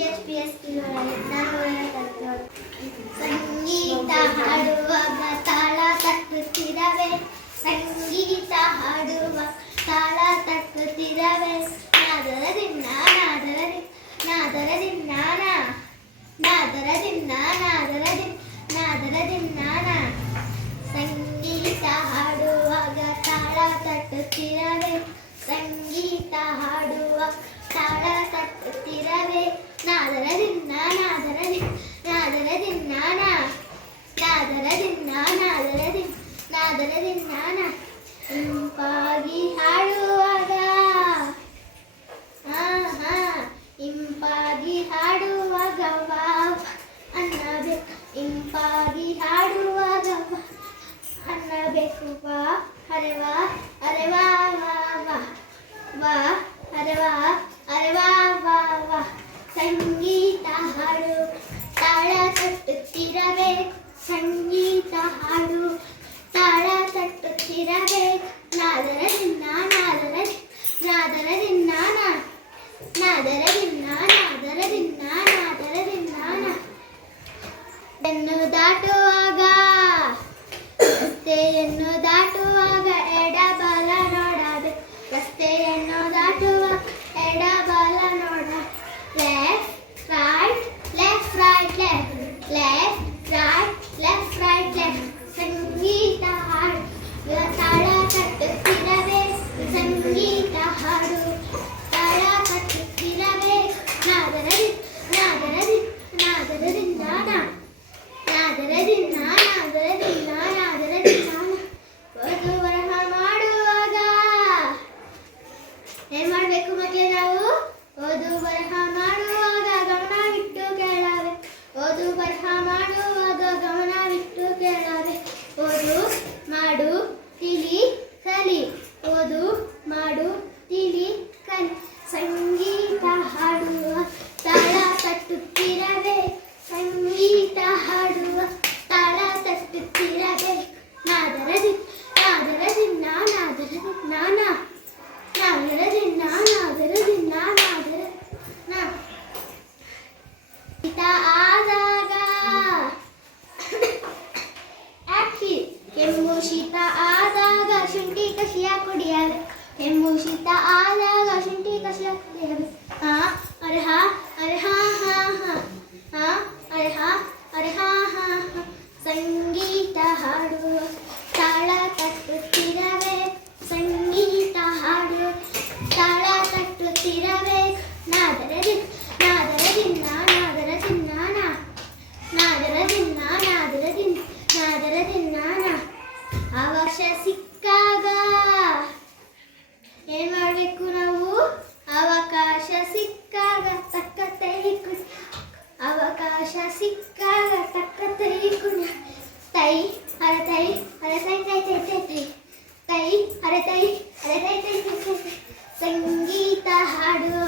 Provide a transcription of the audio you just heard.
EHPS ಸಂಗೀತ ಹಾಡುವಾಗ ತಾಳ ತಟ್ಟುತ್ತಿರವೆ ಸಂಗೀತ ಹಾಡುವ ತಾಳ ತಟ್ಟುತ್ತಿರವೆ ನಾದರ ದಿನ್ನ ನಾದರ ದಿನ್ನಾನ ನಾದರ ದಿನ್ನ ನಾದರ ದಿನ್ನಾನ ಸಂಗೀತ ಹಾಡುವಾಗ ತಾಳ ತಟ್ಟುತ್ತಿರವೆ ಸಂಗೀತ ಹಾಡುವ ತಾಳ ತಟ್ಟುತ್ತಿರವೆ ನಾದರ ದಿನ್ನ ನಾದರ ದಿನ್ನಾನ ನಾದರ ದಿನ್ನಾನ ಇಂಪಾಗಿ ಹಾಡುವಾಗ ಇಂಪಾಗಿ ಹಾಡುವಾಗ ವಾವ್ ಅನ್ನಬೇಕು ಇಂಪಾಗಿ ಹಾಡುವಾಗ ಅನ್ನಬೇಕು ವಾ ಅರೆ ವಾ ಅರೆ ವಾ ವಾ ವಾ ವಾ ಅರೆ ವಾ ವಾ ವಾ ಸಂಗೀತ ಹಾಡು ತಾಳ ತಟ್ಟುತ್ತಿರವೆ ಸಂಗೀತ ಹಾಡು ತಾಳ ತಟ್ಟುತ್ತಿರವೆ ನಾದರ ದಿನ್ನ ನಾದರ ದಿನ್ನಾನ ರಸ್ತೆಯನ್ನು ದಾಟುವಾಗ ರಸ್ತೆಯನ್ನು ದಾಟುವಾಗ ಎಡಬಲ ನೋಡಬೇಕು ರಸ್ತೆಯನ್ನು ದಾಟುವ ಎಡಬಲ ನೋಡ ಲೆಫ್ಟ್ ರೈಟ್ ಸಂಗೀತ ಹಾಡು ತಾಳ ತಟ್ಟುತ್ತಿರವೆ ಸಂಗೀತ ಹಾಡು ತಾಳ ತಟ್ಟುತ್ತಿರವೆ ನಾದರ ದಿನ್ನಾನ ಓದು ಬರಹ ಮಾಡುವಾಗ ಏನ್ ಮಾಡ್ಬೇಕು ಮಕ್ಕಳೇ ನಾವು ಓದು ಬರಹ ಮಾಡುವಾಗ ಗಮನವಿಟ್ಟು ಕೇಳವೆ ಓದು ಬರಹ ಮಾಡುವಾಗ ಗಮನವಿಟ್ಟು ಕೇಳವೆ ಓದು ಮಾಡು ತಿಳಿ ಕಲಿ ಓದು ಮಾಡು ತಿಳಿ ಕಲಿ ಸಂಗೀತ ಹಾಡುವ ತಾಳ ತಟ್ಟುತ್ತಿರವೆ ಸಂಗೀತ ಹಾಡುವ ತಾಳ ತಟ್ಟುತ್ತಿರವೆ ನಾದರ ಆದಾಗ ಕೆಮ್ಮು ಶೀತ ಆದಾಗ ಶುಂಠಿ ಕಷಾಯ ಕುಡಿಯವೆ ಕೆಮ್ಮು ಶೀತ ಆದಾಗ ಶುಂಠಿ ಕಷಾಯ ಕುಡಿಯವೆ ಅರೆ ಹಾ ಅರೆ ಹಾ ಅರೆ ಹಾ ಸಂಗೀತ ಹಾಡು ತಾಳ ತಟ್ಟುತ್ತಿರವೆ ಸಂಗೀತ ಹಾಡು ತಾಳ ತಟ್ಟುತ್ತಿರವೆ ನಾದರ ದಿನ್ನಾನ ಅವಕಾಶ ಸಿಕ್ಕಾಗ ಏನ್ ಮಾಡ್ಬೇಕು ನಾವು ಅವಕಾಶ ಸಿಕ್ಕಾಗ ತಕ್ಕ ತೈಕು ಅವಕಾಶ ಸಿಕ್ಕಾಗ ತಕ್ಕ ತೈಕು ತೈ ಅರೆ ತೈ ಅರೆ ತೈ ತೈ ತೈ ತೈ ತೈ ತೈ ಅರೆ ತೈ ಅರೆ ತೈ ತೈ ತೈ ತೈ ಸಂಗೀತ ಹಾಡು